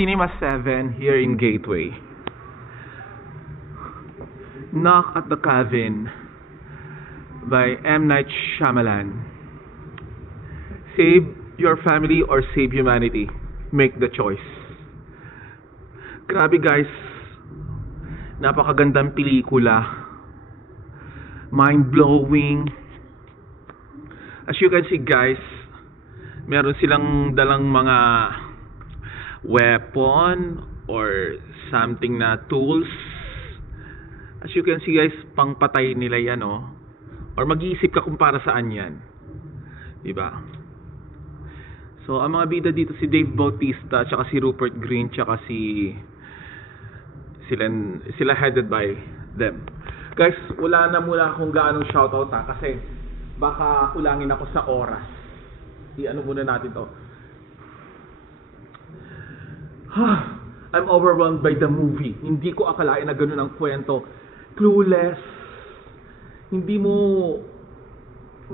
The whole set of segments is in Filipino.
Cinema 7 here in Gateway. Knock at the Cabin by M. Night Shyamalan. Save your family or save humanity. Make the choice. Grabe guys, napakagandang pelikula. Mind-blowing. As you can see guys, meron silang dalang mga weapon or something na tools. As you can see guys, pangpatay nila yan or mag-iisip ka kung para saan yan, diba? So ang mga bida dito si Dave Bautista tsaka si Rupert Grint tsaka sila headed by them. Guys, wala na muna akong gaanong shoutout kasi baka kulangin ako sa oras. I-ano muna natin to. I'm overwhelmed by the movie. Hindi ko akalain na ganun ang kwento. Clueless. Hindi mo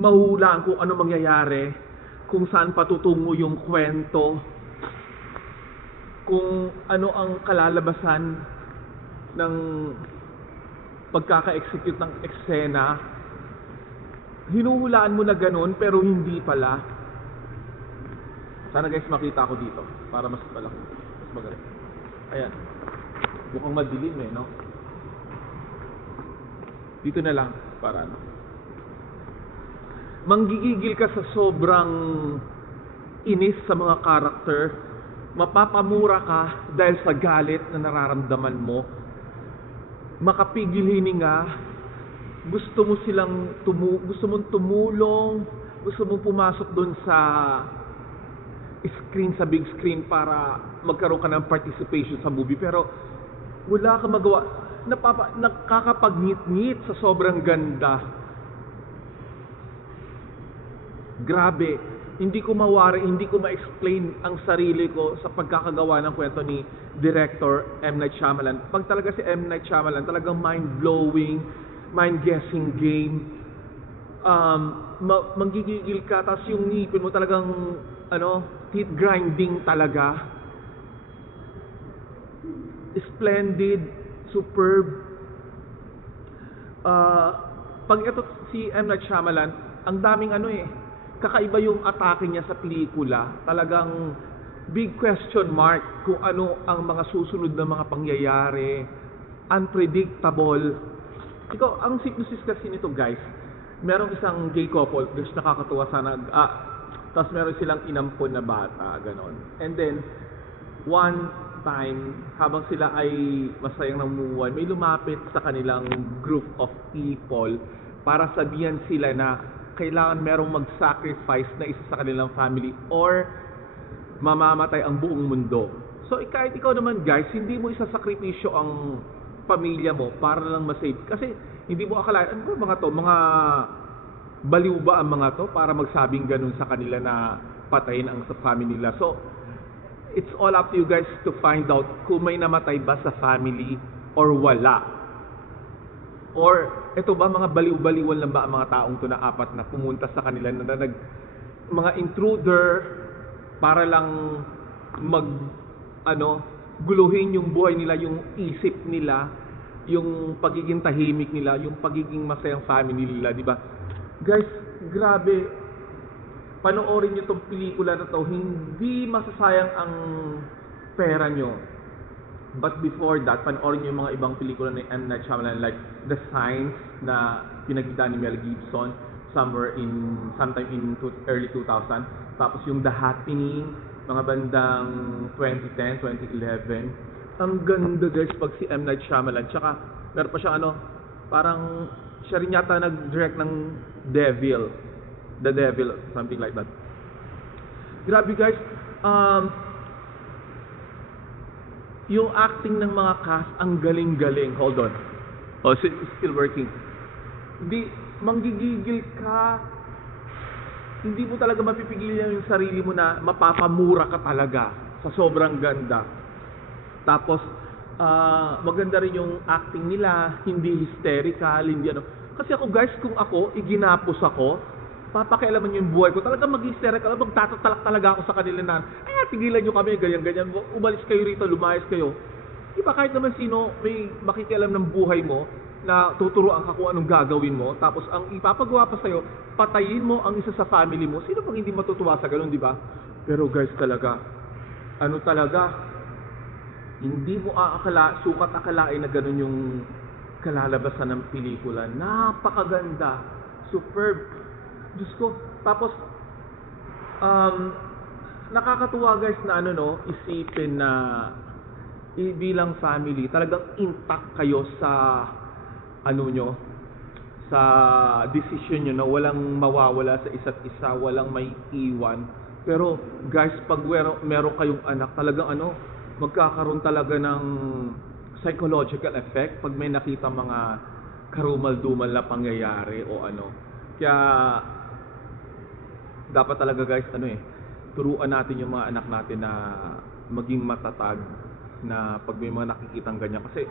mahulaan kung ano mangyayari, kung saan patutungo yung kwento, kung ano ang kalalabasan ng pagkaka-execute ng eksena. Hinuhulaan mo na ganun pero hindi pala. Sana guys makita ako dito para mas malaki, mas magaling. Ayan. Mukhang madilim no? Dito na lang para manggigigil ka sa sobrang inis sa mga karakter. Mapapamura ka dahil sa galit na nararamdaman mo. Makapigil hininga. Gusto mo mong tumulong, gusto mong pumasok doon sa screen, sa big screen para magkaroon ka ng participation sa movie pero wala kang magawa. Nakakapagngit-ngit sa sobrang ganda. Grabe, hindi ko ma-explain ang sarili ko sa pagkakagawa ng kwento ni Director M. Night Shyamalan. Pag talaga si M. Night Shyamalan, talagang mind-blowing, mind-guessing game. Manggigigil ka, tapos yung ngipin mo talagang teeth grinding talaga. Splendid, superb. Pag ito si M. Night Shyamalan, ang daming kakaiba yung atake niya sa pelikula. Talagang big question mark kung ano ang mga susunod na mga pangyayari. Unpredictable. Ikaw, ang synopsis kasi nito guys, merong isang gay couple, which nakakatuwa sana. Tapos meron silang inampon na bata, ganon. And then, one time, habang sila ay masayang namuwan, may lumapit sa kanilang group of people para sabihan sila na kailangan merong mag-sacrifice na isa sa kanilang family or mamamatay ang buong mundo. So, kahit ikaw naman guys, hindi mo isasakripisyo ang pamilya mo para lang masave. Kasi, hindi mo akalain, ano ba mga baliw ba ang mga to para magsabing ganun sa kanila na patayin ang sa family nila. So, it's all up to you guys to find out kung may namatay ba sa family or wala. Or, ito ba mga baliw-baliwan lang ba ang mga taong to na apat na pumunta sa kanila na mga intruder para lang guluhin yung buhay nila, yung isip nila, yung pagiging tahimik nila, yung pagiging masayang family nila, di ba? Guys, grabe. Panoorin nyo tong pelikula na to, hindi masasayang ang pera nyo. But before that, panoorin nyo yung mga ibang pelikula ni M. Night Shyamalan like The Signs na pinagkita ni Mel Gibson sometime in early 2000. Tapos yung The Happening, mga bandang 2010, 2011. Ang ganda guys pag si M. Night Shyamalan. Tsaka meron pa siyang parang siya rin yata nag-direct ng The Devil, something like that. Grabe guys. Yung acting ng mga cast, ang galing-galing. Hold on. Still working. Hindi, manggigigil ka. Hindi mo talaga mapipigilan yung sarili mo na mapapamura ka talaga sa sobrang ganda. Tapos, maganda rin yung acting nila. Hindi hysterical, hindi Kasi ako guys, kung ako, iginapos ako, papakialaman yung buhay ko. Talagang mag-hysterical, magtatatalak talaga ako sa kanila na, tigilan nyo kami, ganyan-ganyan, umalis kayo rito, lumayas kayo. Diba kahit naman sino may makikialam ng buhay mo, na tuturuan ka kung anong gagawin mo, tapos ang ipapagawa pa sa'yo, patayin mo ang isa sa family mo, sino pang hindi matutuwa sa ganun, di ba? Pero guys talaga, ano talaga, hindi mo sukat akalain na ganun yung kalalabasan ng pelikula. Napakaganda, superb. Diyos ko, tapos, nakakatuwa guys na isipin na bilang family, talagang intact kayo sa sa decision nyo na walang mawawala sa isa't isa, walang may iwan. Pero guys, pag meron kayong anak, talagang magkakaroon talaga ng psychological effect pag may nakita mga karumal-dumal na pangyayari o Kaya dapat talaga guys, turuan natin yung mga anak natin na maging matatag na pag may mga nakikitang ganyan. Kasi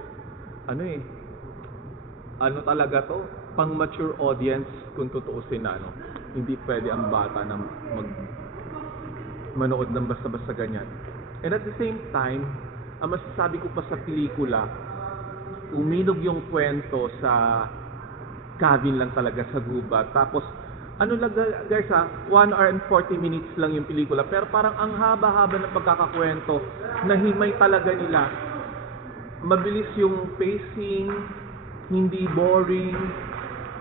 talaga to, pang mature audience kung tutuusin na hindi pwede ang bata na manood ng basta-basta ganyan. And at the same time, ang masasabi ko pa sa pelikula, uminog yung kwento sa cabin lang talaga sa gubat. Tapos lang guys 1 hour and 40 minutes lang yung pelikula, pero parang ang haba-haba ng pagkakakwento, nahimay talaga nila. Mabilis yung pacing, hindi boring,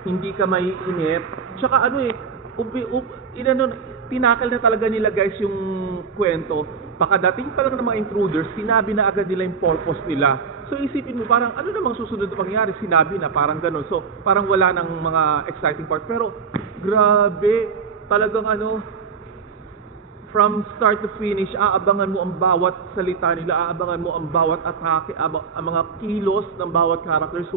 hindi ka maiinip. Tsaka tinakal na talaga nila guys yung kwento. Pagkadating pa lang ng mga intruders, sinabi na agad nila yung purpose nila. So isipin mo, parang namang susunod na pangyari, sinabi na, parang ganun. So parang wala nang mga exciting part. Pero grabe, talagang from start to finish, aabangan mo ang bawat salita nila, aabangan mo ang bawat atake, ang mga kilos ng bawat characters.